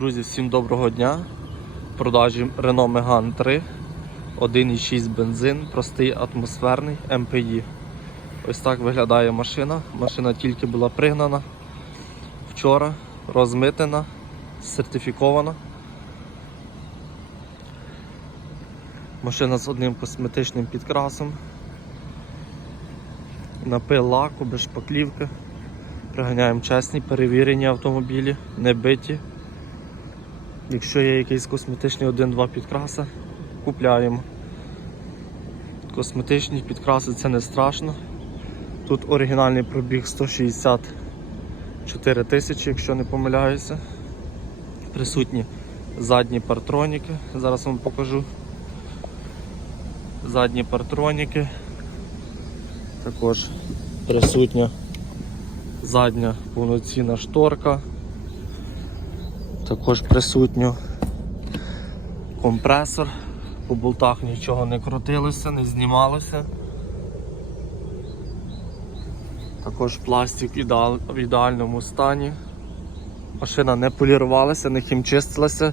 Друзі, всім доброго дня. В продажі Renault Megane 3, 1,6 бензин, простий атмосферний МПІ. Ось так виглядає машина. Машина тільки була пригнана вчора, розмитена, сертифікована. Машина з одним косметичним підкрасом. Напил лаку, без шпаклівки. Приганяємо чесні, перевірені автомобілі, не биті. Якщо є якийсь косметичний один-два підкраси, купляємо. Косметичні підкраси це не страшно. Тут оригінальний пробіг 164 тисячі, якщо не помиляюся. Присутні задні партроніки. Зараз вам покажу. Задні партроніки. Також присутня задня повноцінна шторка. Також присутньо компресор. По болтах нічого не крутилося, не знімалося. Також пластик в ідеальному стані. Машина не полірувалася, не хімчистилася.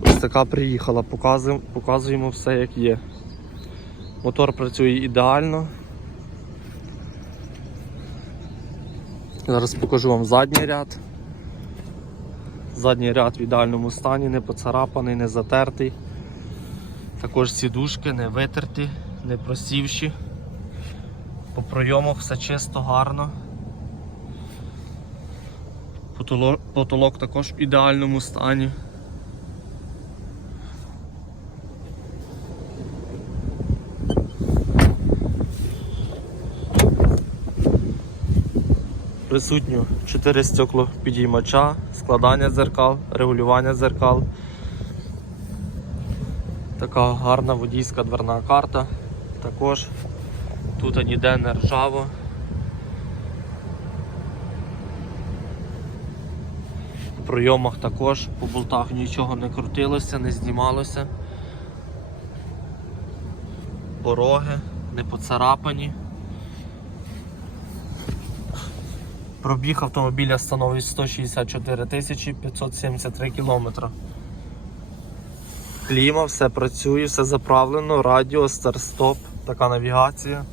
Ось така приїхала, показуємо, показуємо все як є. Мотор працює ідеально. Зараз покажу вам задній ряд. Задній ряд в ідеальному стані, не поцарапаний, не затертий. Також сідушки не витерті, не просівші. По пройомах все чисто, гарно. Потолок, також в ідеальному стані. Присутньо 4 стекло підіймача, складання дзеркал, регулювання дзеркал. Така гарна водійська дверна карта. Також тут ніде не ржаво. В пройомах також по болтах нічого не крутилося, не знімалося. Пороги не поцарапані. Пробіг автомобіля становить 164 тисячі 573 кілометри. Кліма, все працює, все заправлено, радіо, старт-стоп, така навігація.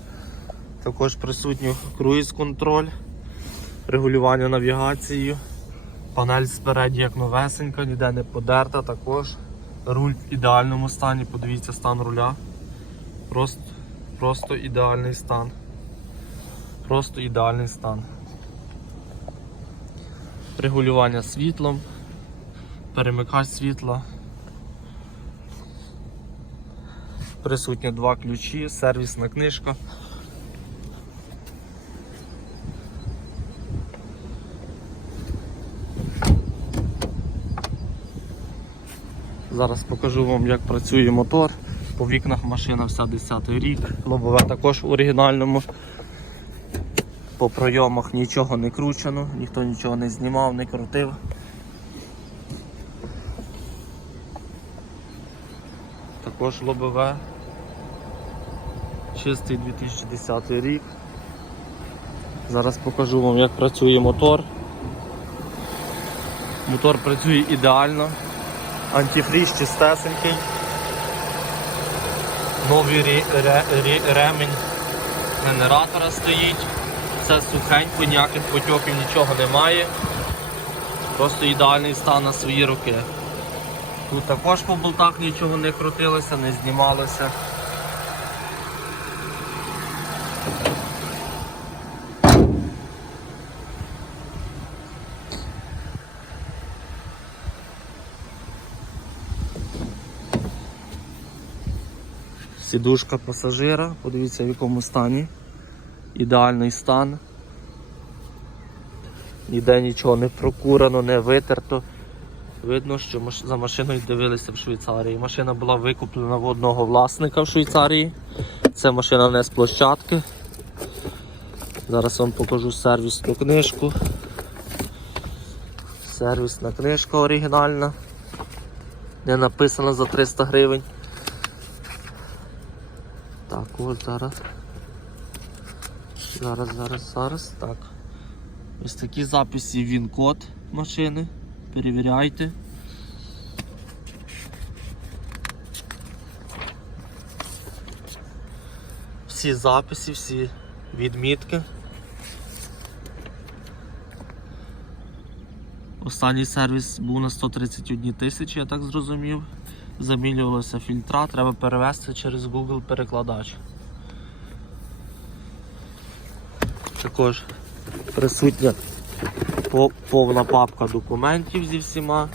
Також присутній круїз-контроль, регулювання навігацією. Панель спереді як новесенька, ніде не подерта, також руль в ідеальному стані, подивіться стан руля. Просто, просто ідеальний стан. Просто ідеальний стан регулювання світлом, перемикач світла. Присутні два ключі, сервісна книжка. Зараз покажу вам, як працює мотор. По вікнах машина вся 10 рік. Лобове також в оригінальному. По пройомах нічого не кручено, ніхто нічого не знімав, не крутив. Також лобове. Чистий 2010 рік. Зараз покажу вам, як працює мотор. Мотор працює ідеально, антифріз чистесенький, новий ре- ре- ре- ремінь генератора стоїть. Все сухенько, ніяких потьоків, нічого немає. Просто ідеальний стан на свої руки. Тут також по болтах нічого не крутилося, не знімалося. Сідушка пасажира, подивіться в якому стані. Ідеальний стан. Ніде нічого не прокурено, не витерто. Видно, що за машиною дивилися в Швейцарії. Машина була викуплена в одного власника в Швейцарії. Це машина не з площадки. Зараз вам покажу сервісну книжку. Сервісна книжка оригінальна. Не написана за 300 гривень. Так, ось зараз. Зараз, зараз, зараз. Так. Ось такі записи він код машини. Перевіряйте. Всі записи, всі відмітки. Останній сервіс був на 131 тисячі, я так зрозумів. Замілювалися фільтра, треба перевести через Google перекладач. Також присутня повна папка документів зі всіма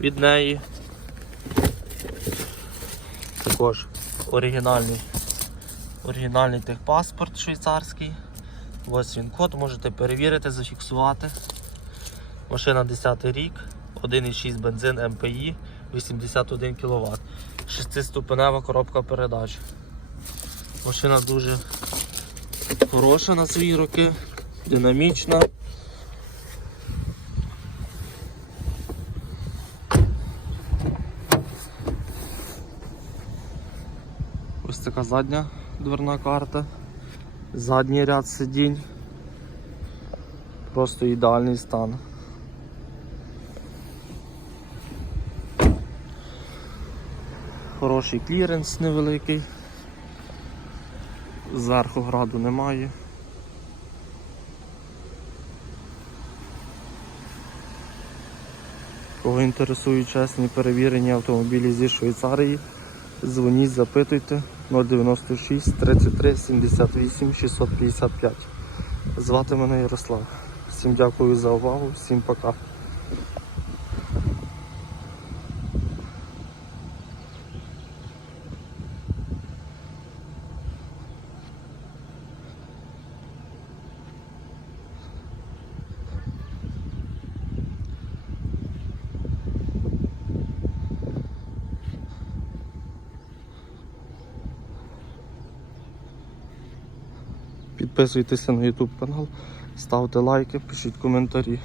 від неї. Також оригінальний, оригінальний техпаспорт швейцарський. Ось він код, можете перевірити, зафіксувати. Машина 10 рік, 1,6 бензин МПІ, 81 кВт. Шестиступенева коробка передач. Машина дуже хороша на свої роки, динамічна. Ось така задня дверна карта. Задній ряд сидінь. Просто ідеальний стан. Хороший кліренс невеликий. Зверху граду немає. Кого інтересують чесні перевірені автомобілі зі Швейцарії, дзвоніть, запитуйте 096 33 78 655. Звати мене Ярослав. Всім дякую за увагу, всім пока. Підписуйтеся на YouTube канал, ставте лайки, пишіть коментарі.